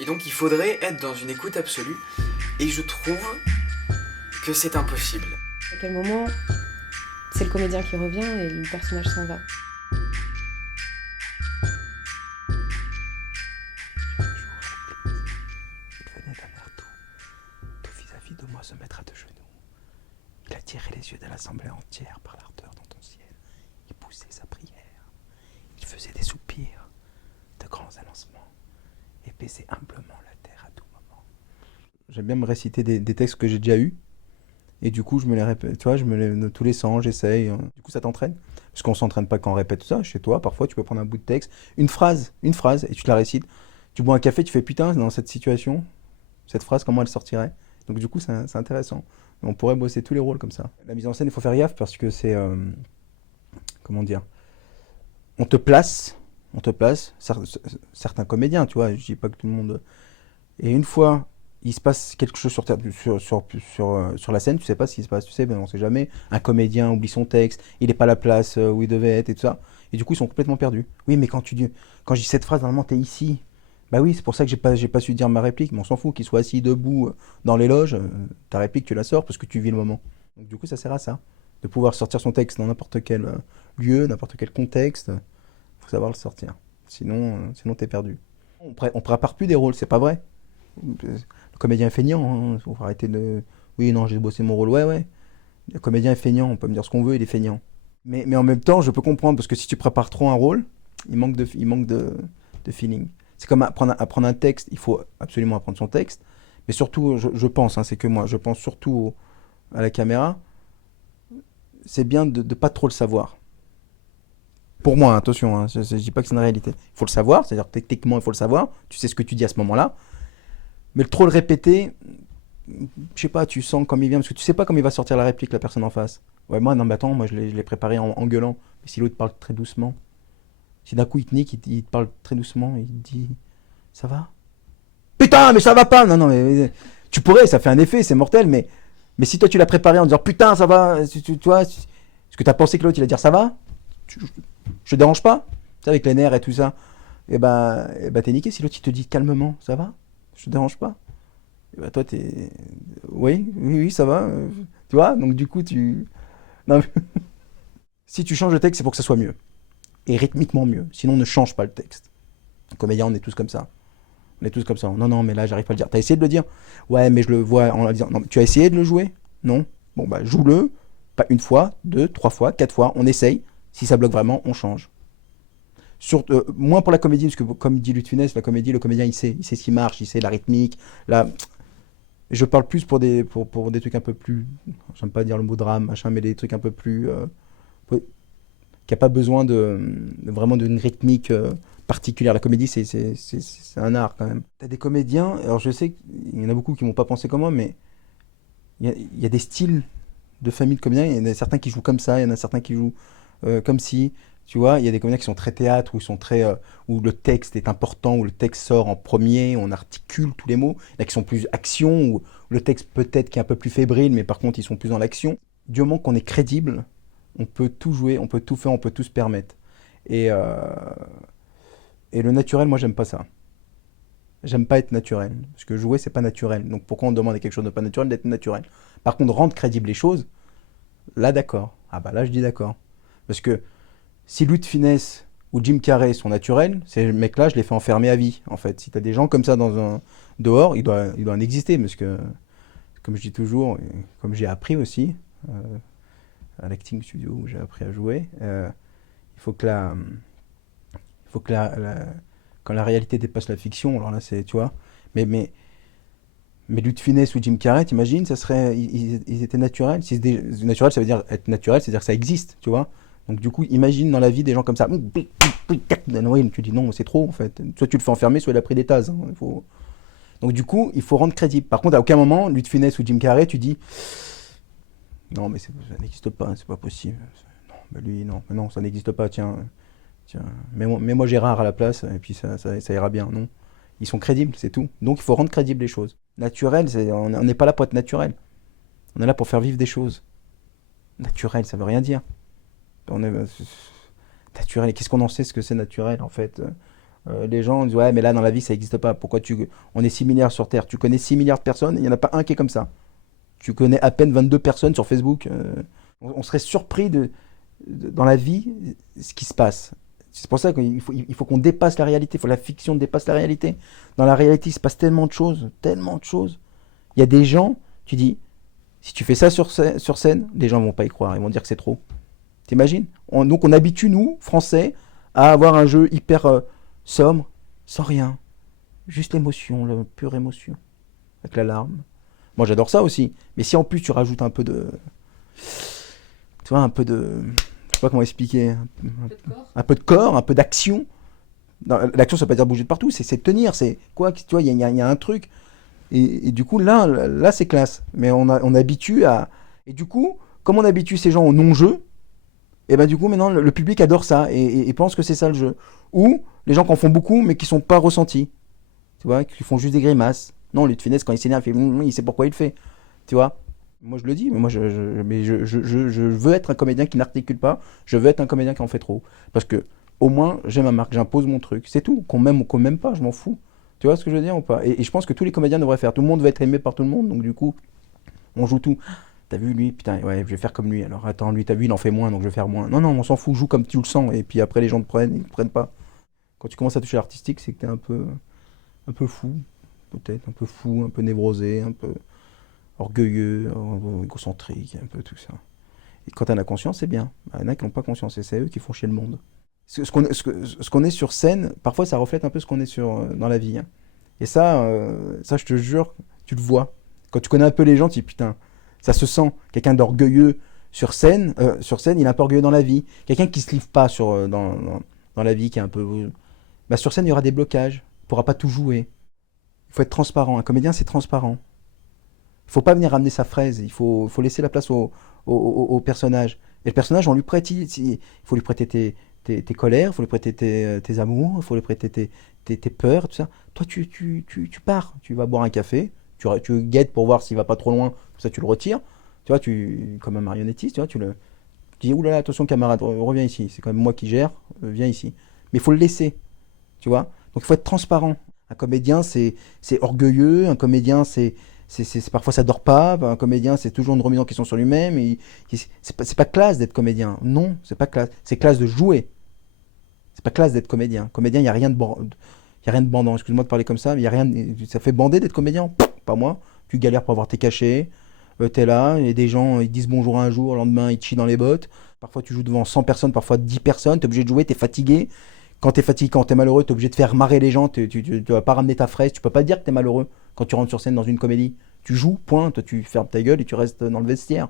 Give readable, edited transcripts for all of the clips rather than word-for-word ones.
Et donc il faudrait être dans une écoute absolue, et je trouve que c'est impossible. À quel moment c'est le comédien qui revient et le personnage s'en va. Un jour, à l'église, il venait d'un air tout vis-à-vis de moi se mettre à deux genoux. Il attirait les yeux de l'assemblée entière par l'ardeur dans ton ciel. Il poussait sa prière. Il faisait des soupirs, de grands annoncements, et baisait humblement la terre à tout moment. J'aime bien me réciter des textes que j'ai déjà eus. Et du coup, je me les répète, tu vois, je me les, tous les 100, j'essaye. Du coup, ça t'entraîne. Parce qu'on s'entraîne pas quand on répète tout ça. Chez toi, parfois, tu peux prendre un bout de texte, une phrase, et tu te la récites. Tu bois un café, tu fais putain, dans cette situation, cette phrase, comment elle sortirait. Donc, du coup, c'est intéressant. On pourrait bosser tous les rôles comme ça. La mise en scène, il faut faire gaffe parce que c'est. Comment dire. On te place, certains comédiens, tu vois, je dis pas que tout le monde. Et une fois il se passe quelque chose sur la scène, tu sais pas ce qui se passe, tu sais, ben on sait jamais. Un comédien oublie son texte, il n'est pas à la place où il devait être et tout ça. Et du coup, ils sont complètement perdus. Oui, mais quand je dis cette phrase, normalement, t'es ici. Bah oui, c'est pour ça que j'ai pas su dire ma réplique, mais on s'en fout, qu'il soit assis debout dans les loges, ta réplique, tu la sors parce que tu vis le moment. Donc du coup, ça sert à ça, de pouvoir sortir son texte dans n'importe quel lieu, n'importe quel contexte. Faut savoir le sortir. Sinon t'es perdu. On prépare plus des rôles, c'est pas vrai. Le comédien est feignant, hein. Faut arrêter de. Oui, non, j'ai bossé mon rôle, ouais, ouais. Le comédien est feignant, on peut me dire ce qu'on veut, il est feignant. Mais en même temps, je peux comprendre, parce que si tu prépares trop un rôle, il manque de feeling. C'est comme apprendre un texte, il faut absolument apprendre son texte. Mais surtout, je pense, hein, c'est que moi, je pense surtout à la caméra, c'est bien de ne pas trop le savoir. Pour moi, hein, attention, hein, je dis pas que c'est une réalité. Il faut le savoir, c'est-à-dire techniquement, il faut le savoir. Tu sais ce que tu dis à ce moment-là. Mais trop le répéter, je sais pas, tu sens comme il vient, parce que tu sais pas comment il va sortir la réplique, la personne en face. Ouais, moi, non, mais attends, moi, je l'ai préparé en gueulant. Mais si l'autre parle très doucement, si d'un coup il te nique, il te parle très doucement, il te dit, ça va? Putain, mais ça va pas! Non, non, mais tu pourrais, ça fait un effet, c'est mortel, mais si toi tu l'as préparé en disant, putain, ça va, tu vois, est-ce que t'as pensé que l'autre il va dire, ça va? Je te dérange pas? Tu sais, avec les nerfs et tout ça. Et ben t'es niqué si l'autre il te dit calmement, ça va? Je te dérange pas? Et bah toi, t'es. Oui, oui, oui, ça va. Tu vois. Donc du coup, tu. Non, mais si tu changes le texte, c'est pour que ça soit mieux. Et rythmiquement mieux. Sinon, ne change pas le texte. Comédien, on est tous comme ça. On est tous comme ça. Non, non, mais là, j'arrive pas à le dire. T'as essayé de le dire? Ouais, mais je le vois en le disant. Non, mais tu as essayé de le jouer? Non. Bon, bah, joue-le. Pas une fois, deux, trois fois, quatre fois. On essaye. Si ça bloque vraiment, on change. Moins pour la comédie, parce que comme dit Luc Funès, la comédie, le comédien, il sait ce qui marche, il sait la rythmique. Là, je parle plus pour des trucs un peu plus. J'aime pas dire le mot drame, machin, mais des trucs un peu plus. Qui a pas besoin vraiment d'une rythmique particulière. La comédie, c'est un art quand même. T'as des comédiens, alors je sais qu'il y en a beaucoup qui m'ont pas pensé comme moi, mais il y a des styles de famille de comédiens. Il y en a certains qui jouent comme ça, il y en a certains qui jouent comme si. Tu vois, il y a des comédiens qui sont très théâtre, où le texte est important, où le texte sort en premier, où on articule tous les mots. Il y en a qui sont plus action, où le texte peut-être qui est un peu plus fébrile, mais par contre ils sont plus dans l'action. Du moment qu'on est crédible, on peut tout jouer, on peut tout faire, on peut tout se permettre. Et, euh, et le naturel, moi j'aime pas ça. J'aime pas être naturel. Parce que jouer, c'est pas naturel. Donc pourquoi on demande à quelque chose de pas naturel d'être naturel? Par contre, rendre crédible les choses, là d'accord. Ah bah là je dis d'accord. Parce que si Louis de Funès ou Jim Carrey sont naturels, ces mecs-là, je les fais enfermer à vie, en fait. Si t'as des gens comme ça dehors, il doit en exister, parce que, comme je dis toujours, et comme j'ai appris aussi, euh, à l'acting studio où j'ai appris à jouer, il faut que quand la réalité dépasse la fiction, alors là, c'est, tu vois, mais, mais, mais Louis de Funès ou Jim Carrey, t'imagines, ça serait, ils étaient naturels. Si naturel, ça veut dire être naturel, c'est-à-dire que ça existe, tu vois. Donc du coup, imagine dans la vie des gens comme ça. Oui, tu dis non, c'est trop en fait. Soit tu le fais enfermer, soit il a pris des tasses, hein. Donc du coup, il faut rendre crédible. Par contre, à aucun moment, Louis de Funès ou Jim Carrey, tu dis non, mais ça n'existe pas, c'est pas possible. Non, bah lui, non, mais non, ça n'existe pas. Tiens, tiens, mets-moi Gérard à la place, et puis ça ira bien. Non, ils sont crédibles, c'est tout. Donc il faut rendre crédible les choses. Naturel, on n'est pas là pour être naturel. On est là pour faire vivre des choses. Naturel, ça veut rien dire. On est naturel. Et qu'est-ce qu'on en sait ce que c'est naturel en fait? Les gens disent ouais, mais là dans la vie ça n'existe pas. On est 6 milliards sur Terre. Tu connais 6 milliards de personnes, il n'y en a pas un qui est comme ça. Tu connais à peine 22 personnes sur Facebook. On serait surpris dans la vie ce qui se passe. C'est pour ça qu'il faut qu'on dépasse la réalité. Il faut que la fiction dépasse la réalité. Dans la réalité, il se passe tellement de choses, tellement de choses. Il y a des gens, tu dis, si tu fais ça sur scène, les gens ne vont pas y croire. Ils vont dire que c'est trop. T'imagines? Donc on habitue, nous, Français, à avoir un jeu hyper sobre, sans rien. Juste l'émotion, la pure émotion. Avec la larme. Moi j'adore ça aussi. Mais si en plus tu rajoutes un peu de... Tu vois, un peu de... Je sais pas comment expliquer. Un peu de corps, un peu d'action. L'action, ça veut pas dire bouger de partout, c'est tenir. C'est quoi? Tu vois, il y a un truc. Et du coup, là c'est classe. Mais on habitue à... Et du coup, comme on habitue ces gens au non-jeu, et ben du coup, maintenant, le public adore ça et pense que c'est ça le jeu. Ou les gens qui en font beaucoup, mais qui sont pas ressentis. Tu vois, qui font juste des grimaces. Non, lui de finesse, quand il s'énerve, il sait pourquoi il le fait. Tu vois? Moi je le dis, mais moi je veux être un comédien qui n'articule pas, je veux être un comédien qui en fait trop. Parce que au moins j'ai ma marque, j'impose mon truc, c'est tout. Qu'on m'aime ou qu'on m'aime pas, je m'en fous. Tu vois ce que je veux dire ou pas? Et je pense que tous les comédiens devraient faire. Tout le monde va être aimé par tout le monde, donc du coup, on joue tout. T'as vu lui, putain, ouais, je vais faire comme lui. Alors attends, lui, t'as vu, il en fait moins, donc je vais faire moins. Non, non, on s'en fout, joue comme tu le sens, et puis après les gens te prennent, ils te prennent pas. Quand tu commences à toucher l'artistique, c'est que t'es un peu fou, peut-être, un peu fou, un peu névrosé, un peu orgueilleux, égocentrique, un peu tout ça. Et quand t'en as conscience, c'est bien. Il y en a qui n'ont pas conscience, et c'est eux qui font chier le monde. Ce qu'on est sur scène, parfois ça reflète un peu ce qu'on est dans la vie. Hein. Et ça, je te jure, tu le vois. Quand tu connais un peu les gens, tu dis putain, ça se sent. Quelqu'un d'orgueilleux sur scène, il est un peu orgueilleux dans la vie. Quelqu'un qui se livre pas dans la vie, qui est un peu... Bah, sur scène, il y aura des blocages. Il pourra pas tout jouer. Il faut être transparent. Un comédien, c'est transparent. Il faut pas venir ramener sa fraise. Il faut laisser la place au personnage. Et le personnage, on lui prête. Il faut lui prêter tes colères, il faut lui prêter tes amours, il faut lui prêter tes peurs, tout ça. Toi, tu pars. Tu vas boire un café. Tu guettes pour voir s'il va pas trop loin. Comme ça, tu le retires. Tu vois, comme un marionnettiste, tu vois, tu dis, oulala, attention camarade, reviens ici. C'est quand même moi qui gère. Viens ici. Mais il faut le laisser. Tu vois. Donc il faut être transparent. Un comédien, c'est orgueilleux. Un comédien, parfois ça dort pas. Un comédien, c'est toujours une remise en question sur lui-même. C'est pas classe d'être comédien. Non, c'est pas classe. C'est classe de jouer. C'est pas classe d'être comédien. Comédien, il y a rien de bandant. Excuse-moi de parler comme ça, mais il y a rien. Ça fait bander d'être comédien. Pas moi. Tu galères pour avoir tes cachets. T'es là, et des gens ils disent bonjour un jour, le lendemain ils te chient dans les bottes. Parfois tu joues devant 100 personnes, parfois 10 personnes. T'es obligé de jouer, t'es fatigué. Quand t'es fatigué, quand t'es malheureux, t'es obligé de faire marrer les gens. Tu vas pas ramener ta fraise. Tu peux pas dire que t'es malheureux quand tu rentres sur scène dans une comédie. Tu joues, point. Toi, tu fermes ta gueule et tu restes dans le vestiaire.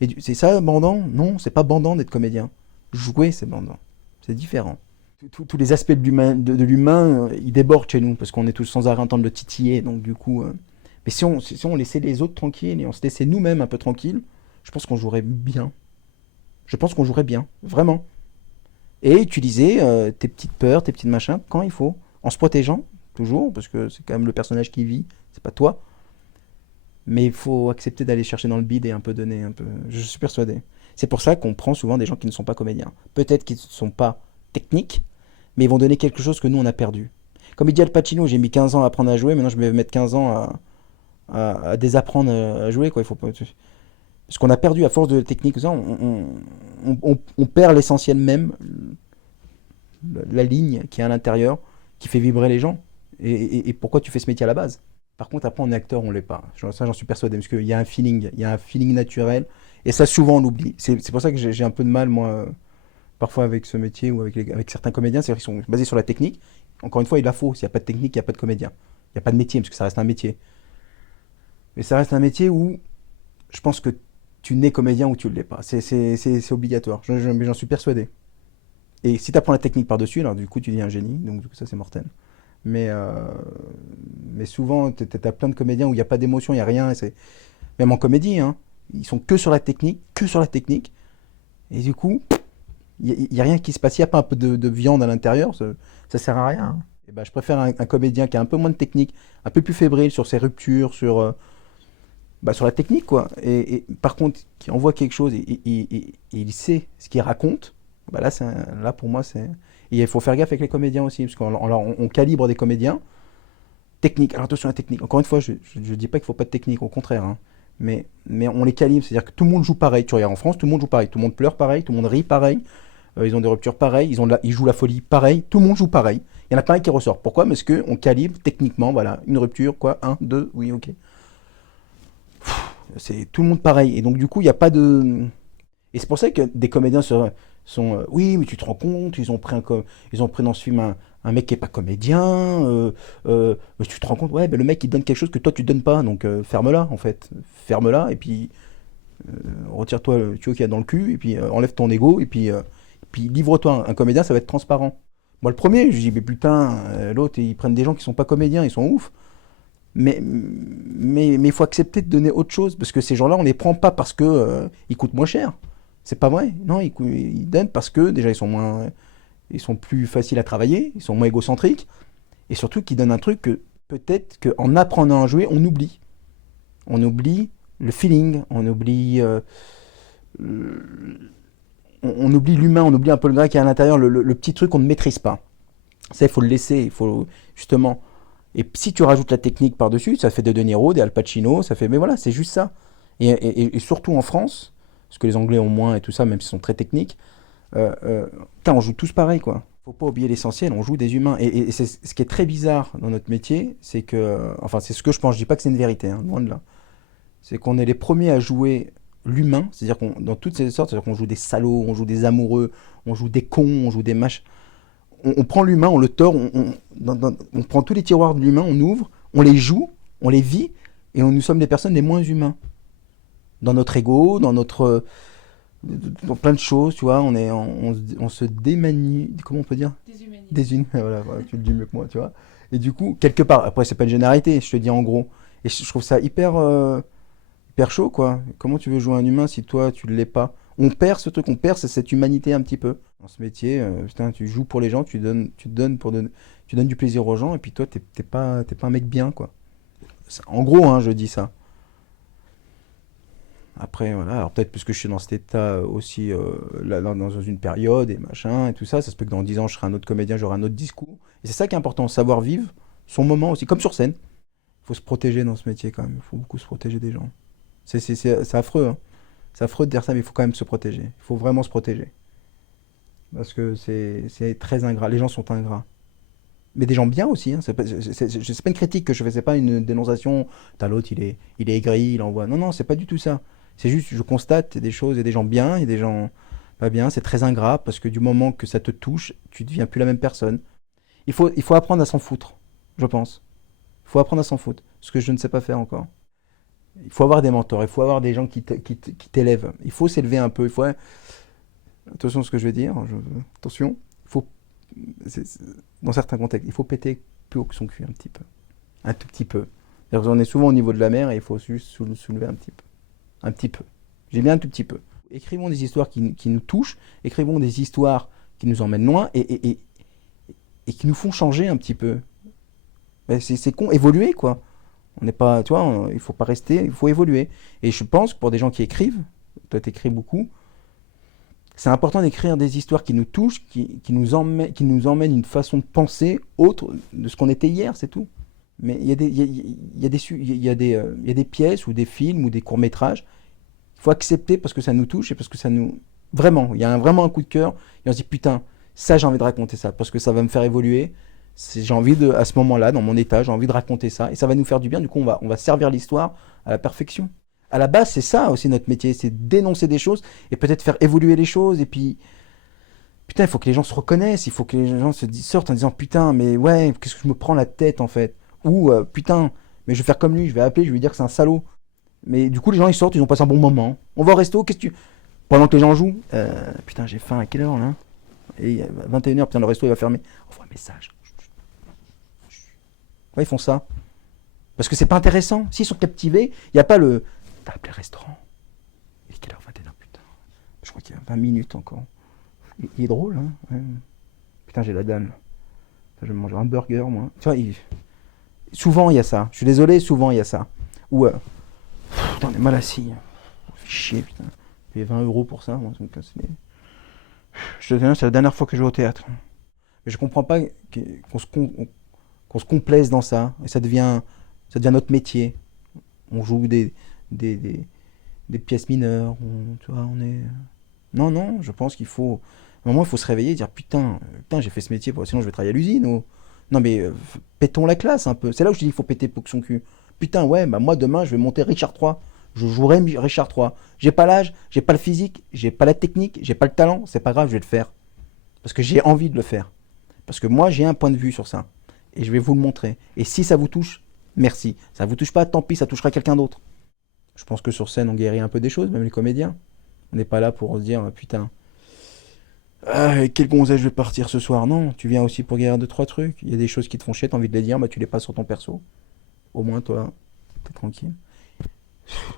Et c'est ça, bandant? Non, c'est pas bandant d'être comédien. Jouer, c'est bandant. C'est différent. Tous les aspects de l'humain, ils débordent chez nous parce qu'on est tous sans arrêt en train de le titiller. Donc, du coup. Mais si on laissait les autres tranquilles et on se laissait nous-mêmes un peu tranquilles, je pense qu'on jouerait bien. Je pense qu'on jouerait bien. Vraiment. Et utiliser tes petites peurs, tes petites machins quand il faut. En se protégeant, toujours, parce que c'est quand même le personnage qui vit, c'est pas toi. Mais il faut accepter d'aller chercher dans le bide et un peu donner, un peu. Je suis persuadé. C'est pour ça qu'on prend souvent des gens qui ne sont pas comédiens. Peut-être qu'ils ne sont pas techniques, mais ils vont donner quelque chose que nous on a perdu. Comme il dit Al Pacino, j'ai mis 15 ans à apprendre à jouer, maintenant je vais mettre 15 ans à désapprendre à jouer, quoi. Il faut pas... Parce qu'on a perdu à force de technique, on perd l'essentiel même, la ligne qui est à l'intérieur, qui fait vibrer les gens. Et pourquoi tu fais ce métier à la base? Par contre, après, en acteur, on l'est pas. Ça, j'en suis persuadé, parce qu'il y a un feeling naturel, et ça, souvent, on l'oublie. C'est pour ça que j'ai un peu de mal, moi, parfois avec ce métier, ou avec certains comédiens, c'est-à-dire qu'ils sont basés sur la technique. Encore une fois, il la faut. S'il n'y a pas de technique, il n'y a pas de comédien. Il n'y a pas de métier, parce que ça reste un métier. Mais ça reste un métier où je pense que tu nais comédien ou tu ne l'es pas. C'est obligatoire. J'en suis persuadé. Et si tu apprends la technique par-dessus, alors du coup, tu deviens un génie. Donc, du coup, ça, c'est mortel. Mais souvent, tu as plein de comédiens où il n'y a pas d'émotion, il n'y a rien. Même en comédie, hein, ils sont que sur la technique. Et du coup, il n'y a rien qui se passe. Il n'y a pas un peu de viande à l'intérieur, ça ne sert à rien. Hein. Et ben, je préfère un comédien qui a un peu moins de technique, un peu plus fébrile sur ses ruptures, sur la technique, quoi. Et par contre, qui envoie quelque chose et il sait ce qu'il raconte, là, pour moi, c'est... Et il faut faire gaffe avec les comédiens aussi, parce qu'on calibre des comédiens techniques. Alors attention à la technique. Encore une fois, je ne dis pas qu'il ne faut pas de technique, au contraire. Hein. Mais on les calibre, c'est-à-dire que tout le monde joue pareil. Tu regardes en France, tout le monde joue pareil. Tout le monde pleure pareil, tout le monde rit pareil. Ils ont des ruptures pareilles, ils jouent la folie pareil. Tout le monde joue pareil. Il y en a pas un qui ressort. Pourquoi? Parce qu'on calibre techniquement, voilà, une rupture, quoi, 1, 2, oui, ok. C'est tout le monde pareil. Et donc, du coup, il n'y a pas de. Et c'est pour ça que des comédiens sont oui, mais tu te rends compte, ils ont pris dans ce film un mec qui n'est pas comédien. Mais tu te rends compte, ouais, ben, le mec il donne quelque chose que toi tu donnes pas. Donc, ferme-la, en fait. Ferme-la, et puis retire-toi le tuyau qu'il y a dans le cul, et puis enlève ton ego, et puis livre-toi. Un comédien, ça va être transparent. Moi, le premier, je dis, mais putain, l'autre, ils prennent des gens qui sont pas comédiens, ils sont ouf. Mais il faut accepter de donner autre chose, parce que ces gens-là, on les prend pas parce que ils coûtent moins cher. C'est pas vrai. Non, ils donnent parce que déjà ils sont plus faciles à travailler, ils sont moins égocentriques, et surtout qu'ils donnent un truc que peut-être qu'en apprenant à jouer, on oublie. On oublie le feeling, on oublie l'humain, on oublie un peu le gars qui est à l'intérieur, le petit truc qu'on ne maîtrise pas. Ça, il faut le laisser, il faut justement. Et si tu rajoutes la technique par-dessus, ça fait des De Niro, des Al Pacino, ça fait. Mais voilà, c'est juste ça. Et surtout en France, parce que les Anglais ont moins et tout ça, même s'ils sont très techniques, on joue tous pareil, quoi. Faut pas oublier l'essentiel, on joue des humains. Et c'est ce qui est très bizarre dans notre métier, c'est que. Enfin, c'est ce que je pense, je dis pas que c'est une vérité, hein, loin de là. C'est qu'on est les premiers à jouer l'humain, c'est-à-dire qu'on, dans toutes ces sortes, c'est-à-dire qu'on joue des salauds, on joue des amoureux, on joue des cons, on joue des machins. On prend l'humain, on le tord, on prend tous les tiroirs de l'humain, on ouvre, on les joue, on les vit, et nous sommes les personnes les moins humains. Dans notre ego, dans plein de choses, tu vois, on se démanie, comment on peut dire? Voilà, tu le dis mieux que moi, tu vois. Et du coup, quelque part, après c'est pas une généralité, je te dis en gros, et je trouve ça hyper chaud, quoi. Comment tu veux jouer un humain si toi tu l'es pas? On perd ce truc, on perd cette humanité un petit peu. Dans ce métier, putain, tu joues pour les gens, tu te donnes tu donnes du plaisir aux gens, et puis toi, t'es pas un mec bien, quoi. En gros, hein, je dis ça. Après, voilà, alors peut-être parce que je suis dans cet état aussi, là, dans une période et machin, et tout ça, ça se peut que dans 10 ans, je serai un autre comédien, j'aurai un autre discours. Et c'est ça qui est important, savoir vivre son moment aussi, comme sur scène. Il faut se protéger dans ce métier quand même, il faut beaucoup se protéger des gens. C'est affreux, hein. C'est affreux de dire ça, mais il faut quand même se protéger. Il faut vraiment se protéger. Parce que c'est très ingrat. Les gens sont ingrats. Mais des gens bien aussi. Hein. C'est pas une critique que je fais, c'est pas une dénonciation. T'as l'autre, il est aigri, il envoie. Non, non, c'est pas du tout ça. C'est juste, je constate des choses, et des gens bien, et des gens pas bien. C'est très ingrat parce que du moment que ça te touche, tu deviens plus la même personne. Il faut apprendre à s'en foutre, je pense. Il faut apprendre à s'en foutre. Ce que je ne sais pas faire encore. Il faut avoir des mentors, il faut avoir des gens qui t'élèvent. Il faut s'élever un peu. Il faut. Attention à ce que je vais dire. Attention. Il faut. Dans certains contextes, il faut péter plus haut que son cul un petit peu. Un tout petit peu. On est souvent au niveau de la mer et il faut juste soulever un petit peu. Un petit peu. J'ai bien un tout petit peu. Écrivons des histoires qui nous touchent. Écrivons des histoires qui nous emmènent loin et qui nous font changer un petit peu. C'est con. Évoluer, quoi. On n'est pas, tu vois, il faut pas rester, il faut évoluer. Et je pense que pour des gens qui écrivent, toi t'écris beaucoup, c'est important d'écrire des histoires qui nous touchent, qui nous emmènent une façon de penser autre de ce qu'on était hier, c'est tout. Mais il y a des pièces ou des films ou des courts-métrages, il faut accepter parce que ça nous touche et parce que ça nous... Vraiment, il y a vraiment un coup de cœur et on se dit putain, ça j'ai envie de raconter ça parce que ça va me faire évoluer. J'ai envie à ce moment-là, dans mon état, j'ai envie de raconter ça et ça va nous faire du bien. Du coup, on va servir l'histoire à la perfection. À la base, c'est ça aussi notre métier, c'est dénoncer des choses et peut-être faire évoluer les choses. Et puis, putain, il faut que les gens se reconnaissent, il faut que les gens sortent en disant putain, mais ouais, qu'est-ce que je me prends la tête en fait? Ou putain, mais je vais faire comme lui, je vais appeler, je vais lui dire que c'est un salaud. Mais du coup, les gens ils sortent, ils ont passé un bon moment. On va au resto, qu'est-ce que tu. Pendant que les gens jouent, putain, j'ai faim, à quelle heure là? Et 21h, putain, le resto il va fermer. Envoie un message. Ouais, ils font ça. Parce que c'est pas intéressant. S'ils sont captivés, il n'y a pas le. T'as appelé le restaurant. Il est quelle heure? 21h, putain. Je crois qu'il y a 20 minutes encore. Il est drôle, hein. Ouais. Putain, j'ai la dalle. Je vais me manger un burger, moi. Tu vois, souvent il y a ça. Je suis désolé, souvent il y a ça. Ou. Putain, on est mal assis. On fait chier, putain. J'ai 20 € pour ça, moi. Je te dis, c'est la dernière fois que je vais au théâtre. Je comprends pas qu'on se complaise dans ça, et ça devient notre métier. On joue des, des, des pièces mineures, tu vois, on est... Non, non, je pense qu'il faut... À un moment, il faut se réveiller et dire, putain, j'ai fait ce métier, sinon je vais travailler à l'usine. Non, mais pétons la classe un peu. C'est là où je dis, il faut péter pour son cul. Putain, ouais, bah moi, demain, je vais monter Richard III. Je jouerai Richard III. J'ai pas l'âge, j'ai pas le physique, j'ai pas la technique, j'ai pas le talent. C'est pas grave, je vais le faire. Parce que j'ai envie de le faire. Parce que moi, j'ai un point de vue sur ça. Et je vais vous le montrer. Et si ça vous touche, merci. Ça vous touche pas, tant pis, ça touchera quelqu'un d'autre. Je pense que sur scène, on guérit un peu des choses, même les comédiens. On n'est pas là pour se dire, putain, avec quel conseil je vais partir ce soir. Non, tu viens aussi pour guérir deux, trois trucs. Il y a des choses qui te font chier, t'as envie de les dire, bah tu les passes sur ton perso. Au moins, toi, t'es tranquille.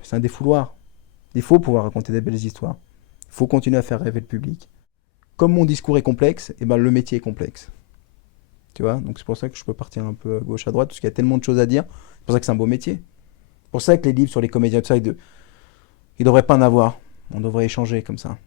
C'est un défouloir. Il faut pouvoir raconter des belles histoires. Il faut continuer à faire rêver le public. Comme mon discours est complexe, et ben le métier est complexe. Tu vois, donc c'est pour ça que je peux partir un peu à gauche, à droite, parce qu'il y a tellement de choses à dire. C'est pour ça que c'est un beau métier. C'est pour ça que les livres sur les comédiens, tout ça, ils devraient pas en avoir. On devrait échanger comme ça.